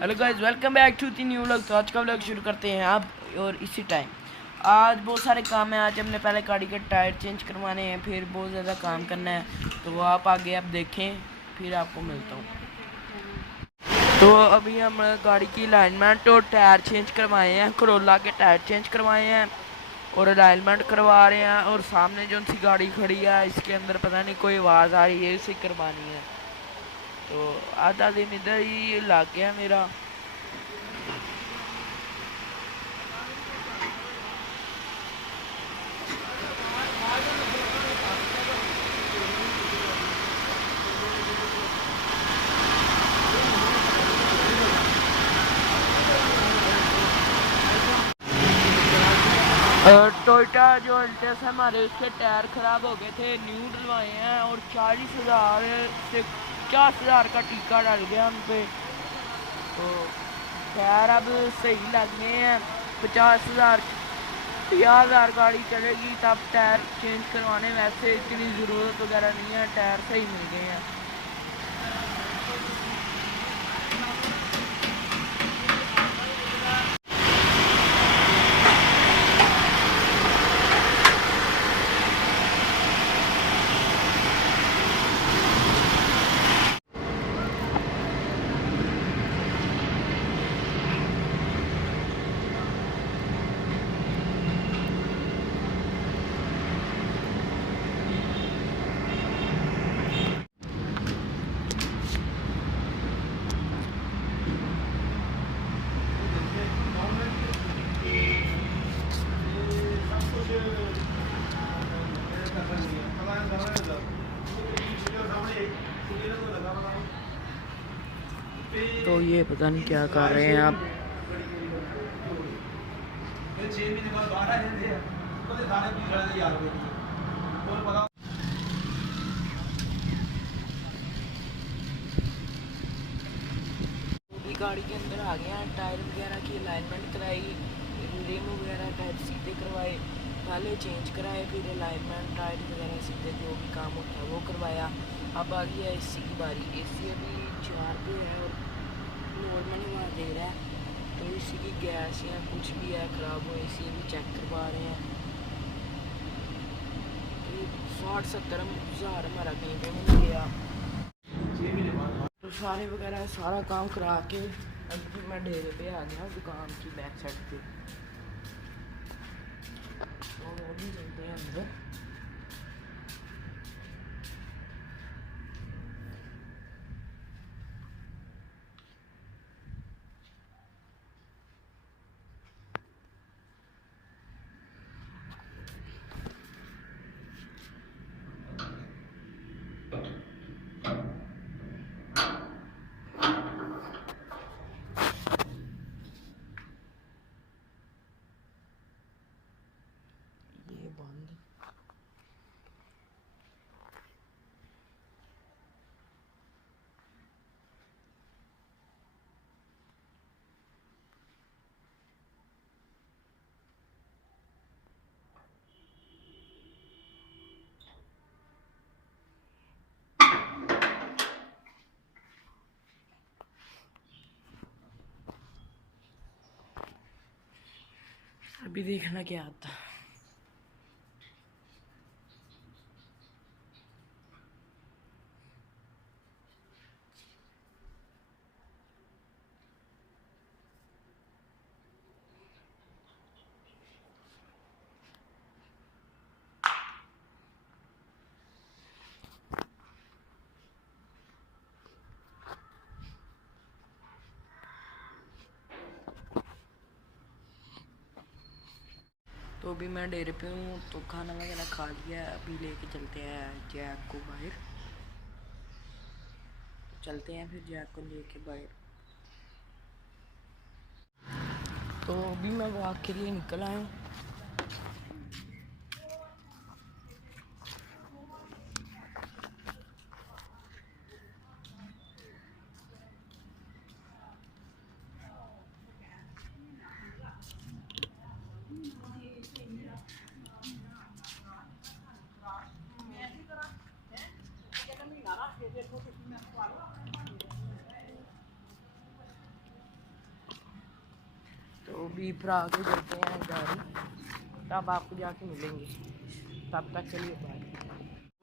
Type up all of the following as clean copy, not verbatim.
Hello guys, welcome back to the new vlog. तो आज का व्लॉग शुरू करते हैं आप और इसी टाइम। आज बहुत सारे काम हैं। आज हमने पहले गाड़ी के टायर चेंज करवाने हैं, फिर बहुत ज़्यादा काम करना है। तो वो आप आगे आप देखें, फिर आपको मिलता हूँ। तो अभी हम गाड़ी की अलाइनमेंट और टायर चेंज करवाए हैं। करोला के टायर चेंज करवाए हैं और अलाइनमेंट करवा रहे हैं। और सामने जो सी गाड़ी खड़ी है, इसके अंदर पता नहीं कोई आवाज़ आ रही है, इसे करवानी है। तो आधा दिन इधर ही लग गया मेरा। टोयोटा जो अल्टेस है हमारे, उसके टायर ख़राब हो गए थे, न्यू डलवाए हैं। और 40,000 से 50,000 का टीका डाल गया हम पे। तो टायर अब सही लग गए हैं। 50,000 50,000 गाड़ी चलेगी तब टायर चेंज करवाने। वैसे इतनी ज़रूरत वगैरह नहीं है, टायर सही मिल गए हैं। तो ये पता नहीं क्या कर रहे हैं आप। गाड़ी के अंदर आ गए हैं। टायर वगैरह की अलाइनमेंट कराई, रिम वगैरह टायर सीधे करवाए, पहले चेंज कराए, फिर अलाइनमेंट टायर वगैरह सीधे जो भी काम होता है वो करवाया। अब आ गया एसी की बारी। एसी अभी 4 पे है और नॉर्मल हवा दे रहा है। तो एसी की गैस या कुछ भी है ख़राब हो, एसी भी चेक करवा रहे हैं। तो 60-70 हज़ार हमारा कहीं पे मिल गया। तो सारे वगैरह सारा काम करा के अब फिर मैं डेरे पे आ गया, दुकान की बैक साइड पे। तो वो भी चलते हैं अंदर। ये बंद। अभी देखना क्या आता। तो अभी मैं डेरे पे हूँ, तो खाना वगैरह खा लिया है। अभी लेके चलते हैं जैक को बाहर। चलते हैं फिर जैक को लेके बाहर। तो अभी मैं वॉक के लिए निकल आया हूँ। अभी भरा के चलते हैं गाड़ी, तब आपको जाके मिलेंगे। तब तक चलिए बाय।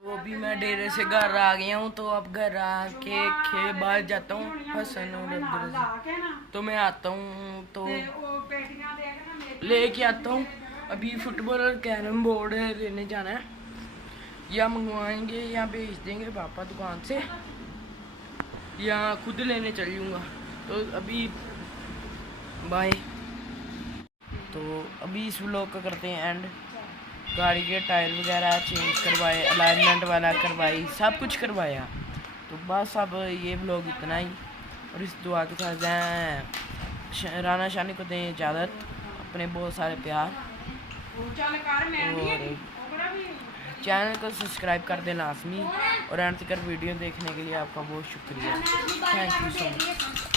वो भी मैं डेरे से घर आ गया हूँ, तो अब घर आके बाहर जाता हूँ हसन और अब्दुल, तो मैं आता हूँ तो लेके आता हूँ। अभी फुटबॉल और कैरम बोर्ड लेने जाना है, या मंगवाएंगे या भेज देंगे पापा दुकान से, या खुद लेने चल जाऊँगा। तो अभी बाय। तो अभी इस व्लॉग का करते हैं एंड। गाड़ी के टायर वगैरह चेंज करवाए, अलाइनमेंट वाला करवाई, सब कुछ करवाया। तो बस अब ये व्लॉग इतना ही, और इस दुआ के साथ जाएँ राना शानी को दें इजाज़त, अपने बहुत सारे प्यार, और चैनल को सब्सक्राइब कर दें लाजमी, और एंड तक वीडियो देखने के लिए आपका बहुत शुक्रिया। Thank you so much.